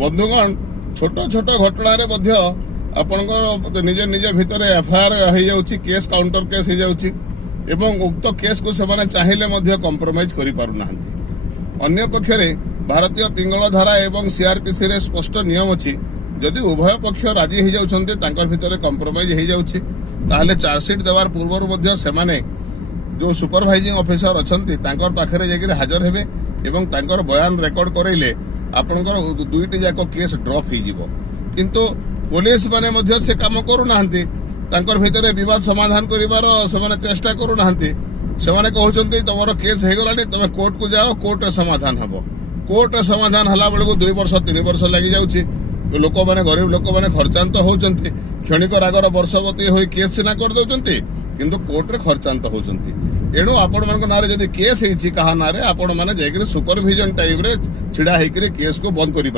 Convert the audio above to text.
बंधुगण छोट छोट घटना मध्य आपणकर निज निज भितर एफआईआर हो जाउछि केस काउंटर केस हो जाउछि एवं उक्त केस को सेमाने चाहिले मध्य कंप्रोमाइज करि पारु नाहंती। अन्य पक्षरे भारतीय पिंगल धारा एवं सीआरपीसी रे स्पष्ट नियम अछि जदि उभय पक्ष राजी हो जाउछन्ते तांकर भितर कंप्रोमाइज हो जाउछि ताहले चार्जशीट देवार पूर्व मध्य सेमाने जो सुपरवाइजिंग ऑफिसर अछन्ती तांकर पाखरे जेगिरे हाजर हेबे एवं तांकर बयान रेकॉर्ड करैले आपनकर दुईटी जाक केस ड्रॉप हो जिवो। किंतु पुलिस माने मध्य से काम करू नाहंती तांकर भितरे विवाद समाधान करिवार सेमाने चेष्टा करू नाहंती। सेमाने कहउछन्ती तमरो केस हे गलानी तमे कोर्ट को जाओ कोर्ट रे समाधान हबो। कोर्ट रे समाधान हला बेलको 2 वर्ष 3 वर्ष लागि जाउछि। लोक माने गरीब लोक माने खर्चांत होउछन्ती क्षणिक रागर वर्षवती होई केस सिना कर दउछन्ती किंतु कोर्ट रे खर्चांत होउछन्ती। एणु आपण मानक नारे जदि केस हेछि कहा नारे आपण माने जेकरे सुपरविजन टाइम रे छिडा हेकरे केस को बंद करि